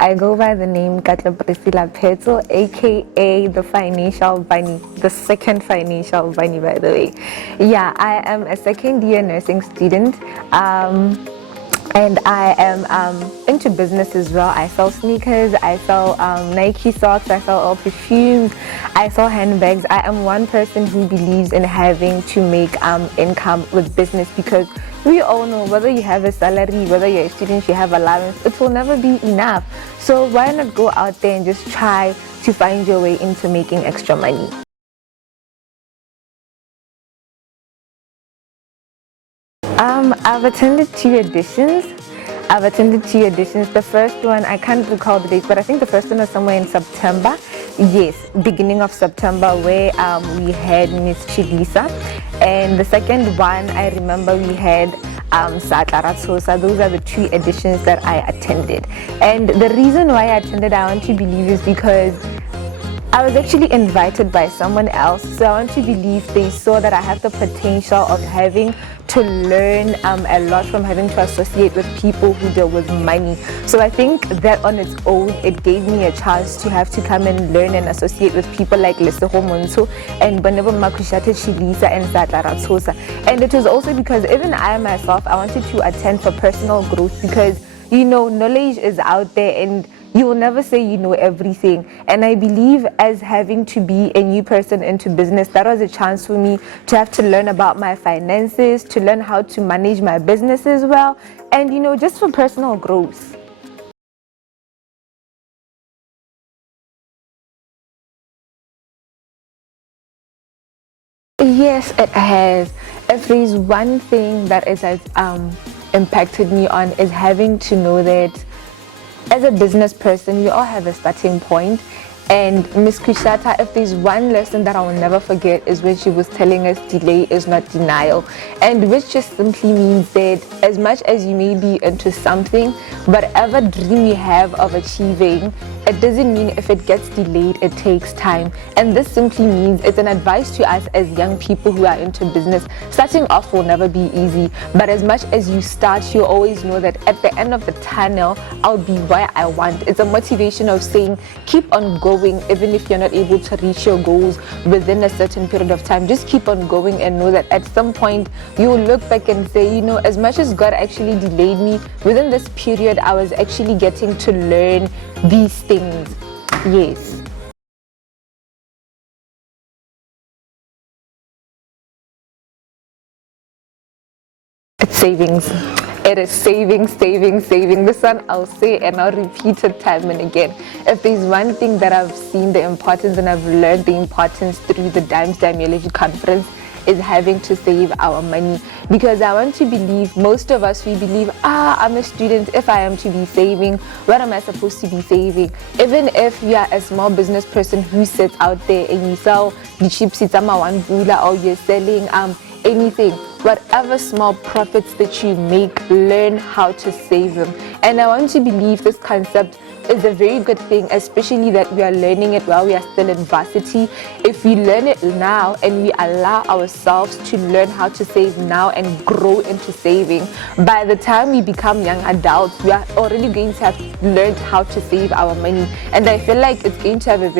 I go by the name Katlo Priscilla Phetso, aka the financial bunny, the second financial bunny, by the way. Yeah, I am a second year nursing student. And I am into business as well. I sell sneakers, I sell Nike socks, I sell all perfumes, I sell handbags. I am one person who believes in having to make income with business, because we all know whether you have a salary, whether you're a student, you have allowance, it will never be enough. So why not go out there and just try to find your way into making extra money? I've attended two editions. The first one, I can't recall the date, but I think the first one was somewhere in September. Yes, beginning of September, where we had Miss Chilisa. And the second one, I remember we had Satlaratsosa. Those are the two editions that I attended. And the reason why I attended, I want to believe, is because I was actually invited by someone else. So I want to believe they saw that I have the potential of having to learn a lot from having to associate with people who deal with money. So I think that on its own, it gave me a chance to have to come and learn and associate with people like Leseho Monso and Banebo Makushate Chilisa and Satlaratsosa. And it was also because even I myself, I wanted to attend for personal growth, because knowledge is out there and you will never say you know everything. And I believe, as having to be a new person into business, that was a chance for me to have to learn about my finances, to learn how to manage my business as well, and just for personal growth. Yes, it has. If there's one thing that it has impacted me on, is having to know that as a business person, we all have a starting point. And Miss Kushata, if there's one lesson that I will never forget, is when she was telling us delay is not denial. And which just simply means that as much as you may be into something, whatever dream you have of achieving, it doesn't mean if it gets delayed, it takes time. And this simply means it's an advice to us as young people who are into business. Starting off will never be easy, but as much as you start, you always know that at the end of the tunnel, I'll be where I want. It's a motivation of saying, keep on going, even if you're not able to reach your goals within a certain period of time. Just keep on going and know that at some point you will look back and say, as much as God actually delayed me, within this period I was actually getting to learn these things. Yes. It's savings. It is savings. This one I'll say and I'll repeat it time and again. If there's one thing that I've seen the importance and I've learned the importance through the Dimeology Conference, is having to save our money. Because I want to believe, most of us, we believe, I'm a student, if I am to be saving, what am I supposed to be saving? Even if you are a small business person who sits out there and you sell the chips, or you're selling anything, whatever small profits that you make, learn how to save them. And I want to believe this concept is a very good thing, especially that we are learning it while we are still in varsity. If we learn it now and we allow ourselves to learn how to save now and grow into saving, by the time we become young adults, we are already going to have learned how to save our money. And I feel like it's going to have a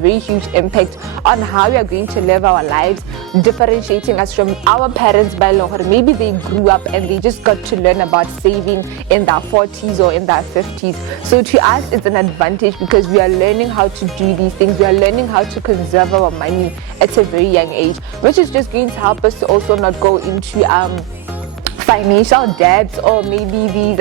very huge impact on how we are going to live our lives, differentiating us from our parents by law. Maybe they grew up and they just got to learn about saving in their 40s or in their 50s. So to us, it's an advantage, because we are learning how to do these things. We are learning how to conserve our money at a very young age, which is just going to help us to also not go into financial debts, or maybe these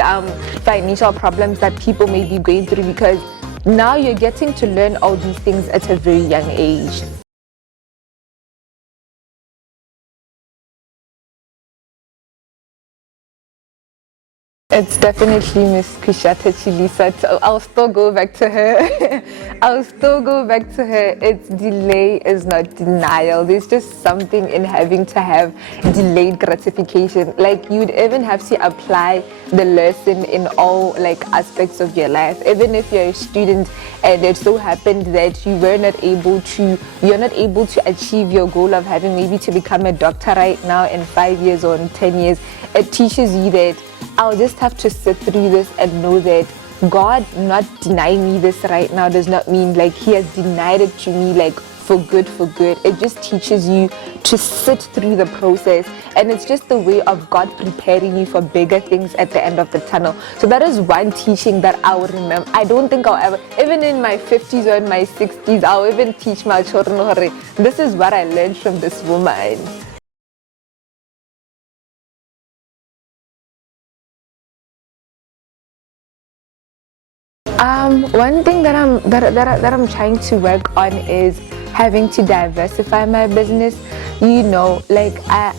financial problems that people may be going through, because now you're getting to learn all these things at a very young age. It's definitely Miss Kushata Chilisa. I'll still go back to her. It's delay is not denial. There's just something in having to have delayed gratification. Like, you'd even have to apply the lesson in all aspects of your life. Even if you're a student and it so happened that you're not able to achieve your goal of having maybe to become a doctor right now in 5 years or in 10 years, it teaches you that I'll just have to sit through this and know that God not denying me this right now does not mean like he has denied it to me like for good. It just teaches you to sit through the process, and it's just the way of God preparing you for bigger things at the end of the tunnel. So that is one teaching that I will remember. I don't think I'll ever, even in my 50s or in my 60s, I'll even teach my children, this is what I learned from this woman. One thing that I'm trying to work on is having to diversify my business. You know, like I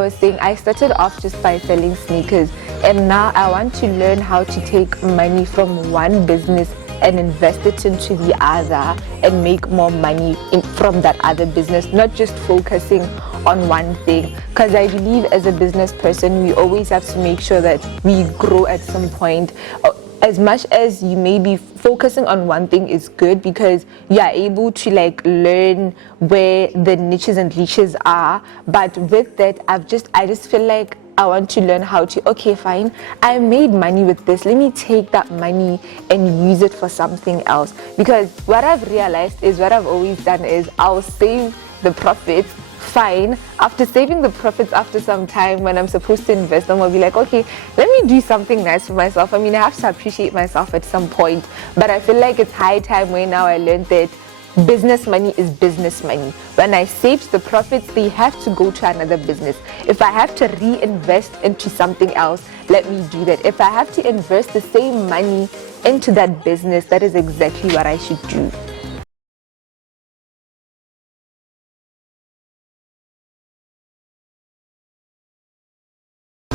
was saying, I started off just by selling sneakers, and now I want to learn how to take money from one business and invest it into the other and make more money from that other business, not just focusing on one thing. Because I believe as a business person, we always have to make sure that we grow at some point. As much as you may be focusing on one thing is good, because you are able to like learn where the niches and leashes are, but with that I just feel like I want to learn how to, okay, fine, I made money with this, let me take that money and use it for something else. Because what I've realized is, what I've always done is, I'll save the profits. Fine, after saving the profits, after some time when I'm supposed to invest them, I'll be like, okay, let me do something nice for myself. I mean, I have to appreciate myself at some point, but I feel like it's high time where now I learned that business money is business money. When I saved the profits, they have to go to another business. If I have to reinvest into something else, let me do that. If I have to invest the same money into that business, that is exactly what I should do.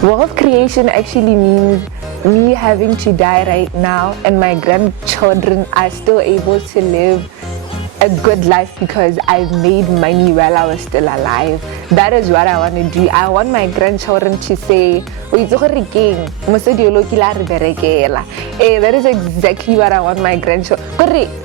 Wealth creation actually means me having to die right now and my grandchildren are still able to live a good life because I've made money while I was still alive. That is what I want to do. I want my grandchildren to say, that is exactly what I want my grandchildren.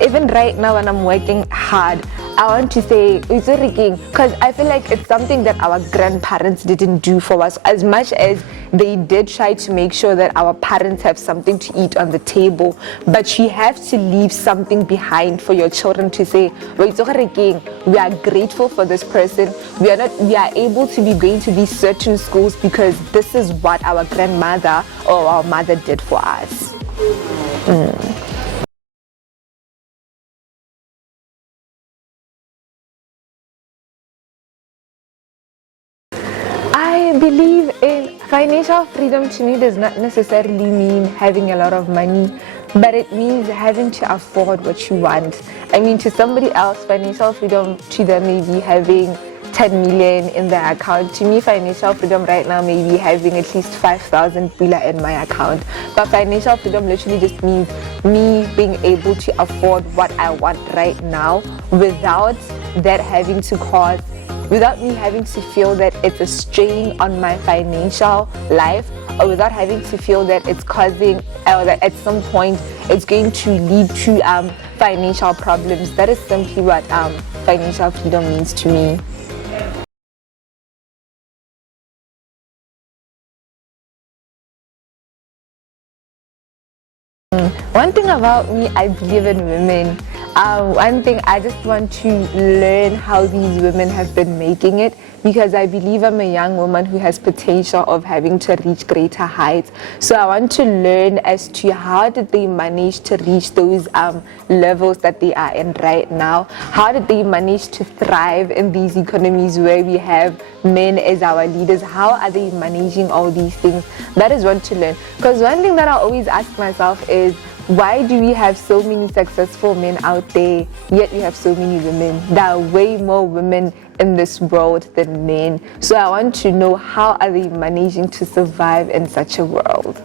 Even right now when I'm working hard, I want to say, because I feel like it's something that our grandparents didn't do for us. As much as they did try to make sure that our parents have something to eat on the table, but you have to leave something behind for your children to say, we are grateful for this person. We are able to be going to these certain schools because this is what our grandmother or our mother did for us. I believe in financial freedom. To me, does not necessarily mean having a lot of money, but it means having to afford what you want. I mean, to somebody else, financial freedom to them may be having 10 million in their account. To me, financial freedom right now may be having at least 5,000 pula in my account. But financial freedom literally just means me being able to afford what I want right now without that having to cause, without me having to feel that it's a strain on my financial life, or without having to feel that it's causing, or that at some point it's going to lead to financial problems. That is simply what financial freedom means to me. One thing about me, I believe in women. One thing, I just want to learn how these women have been making it, because I believe I'm a young woman who has potential of having to reach greater heights. So I want to learn as to how did they manage to reach those levels that they are in right now. How did they manage to thrive in these economies where we have men as our leaders? How are they managing all these things? That is one to learn. Because one thing that I always ask myself is, why do we have so many successful men out there, yet we have so many women? There are way more women in this world than men. So I want to know, how are they managing to survive in such a world?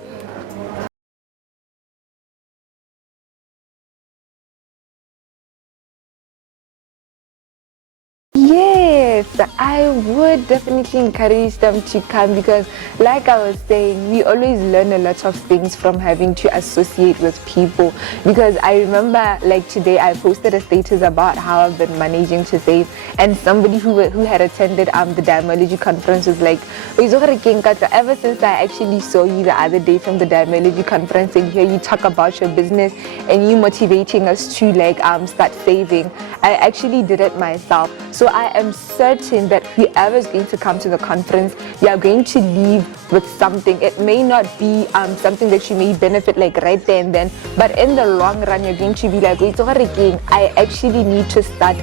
Yes, I I would definitely encourage them to come because, like I was saying, we always learn a lot of things from having to associate with people. Because I remember, like today, I posted a status about how I've been managing to save, and somebody who had attended the Dimeology Conference was like, ever since I actually saw you the other day from the Dimeology Conference and hear you talk about your business and you motivating us to like start saving, I actually did it myself. So I am certain that whoever is going to come to the conference, you are going to leave with something. It may not be something that you may benefit like right there and then, but in the long run, you're going to be like, wait, I actually need to start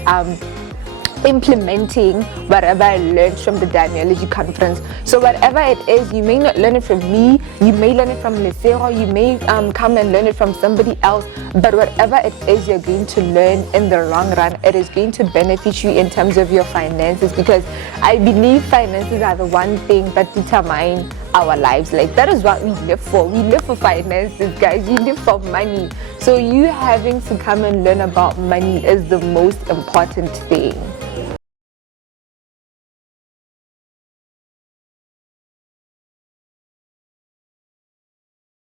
implementing whatever I learned from the Dimeology Conference. So whatever it is, you may not learn it from me, you may learn it from Lesero, you may come and learn it from somebody else, but whatever it is you're going to learn in the long run, it is going to benefit you in terms of your finances, because I believe finances are the one thing that determine our lives. Like, that is what we live for. We live for finances, guys. We live for money. So you having to come and learn about money is the most important thing.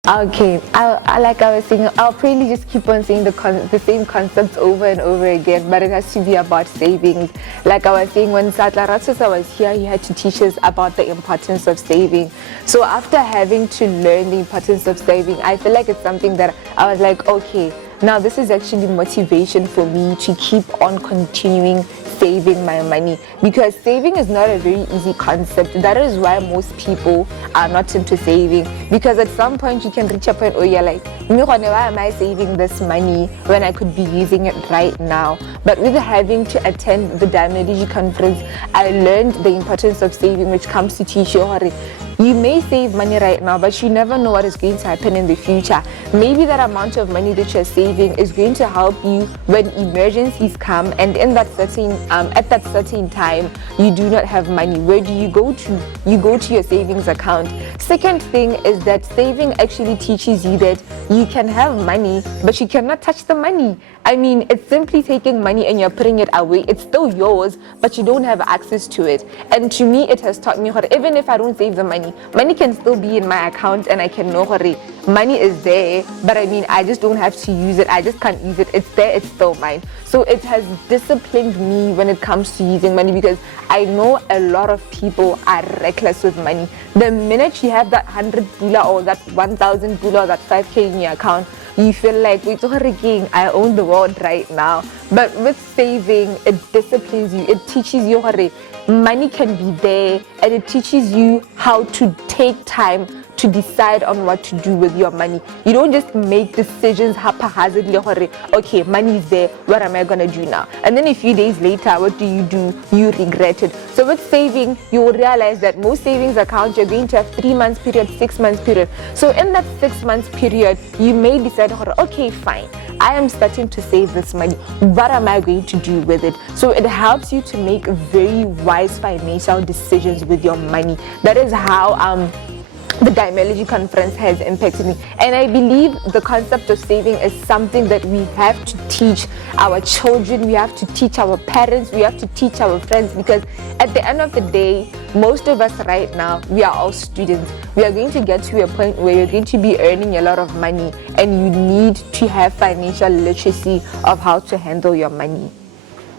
Okay, like I was saying, I'll probably just keep on saying the same concepts over and over again, but it has to be about savings. Like I was saying, when Satla was here, he had to teach us about the importance of saving. So after having to learn the importance of saving, I feel like it's something that I was like, okay, now this is actually motivation for me to keep on continuing saving my money, because saving is not a very easy concept. That is why most people are not into saving, because at some point you can reach a point where you're like, why am I saving this money when I could be using it right now? But with having to attend the Dimeology Conference, I learned the importance of saving, which comes to teach you you may save money right now, but you never know what is going to happen in the future. Maybe that amount of money that you're saving is going to help you when emergencies come, and in that at that certain time you do not have money. Where do you go to? You go to your savings account. Second thing is that saving actually teaches you that you can have money, but you cannot touch the money. I mean, it's simply taking money and you're putting it away. It's still yours, but you don't have access to it. And to me, it has taught me even if I don't save the money can still be in my account, and I can know money is there, but I mean, I just don't have to use it. I just can't use it. It's there, it's still mine. So it has disciplined me when it comes to using money, because I know a lot of people are reckless with money. The minute you have that 100 bula or that 1,000 bula or that 5K in your account, you feel like, wait, I own the world right now. But with saving, it disciplines you. It teaches you money can be there, and it teaches you how to take time to decide on what to do with your money. You don't just make decisions haphazardly. Okay, money is there, what am I gonna do now? And then a few days later, what do? You regret it. So with saving, you will realize that most savings accounts, you're going to have 3 months period, 6 months period. So in that 6 months period, you may decide, okay, fine, I am starting to save this money. What am I going to do with it? So it helps you to make very wise financial decisions with your money. That is how the Dimeology Conference has impacted me. And I believe the concept of saving is something that we have to teach our children, we have to teach our parents, we have to teach our friends, because at the end of the day, most of us right now, we are all students. We are going to get to a point where you're going to be earning a lot of money, and you need to have financial literacy of how to handle your money.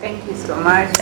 Thank you so much.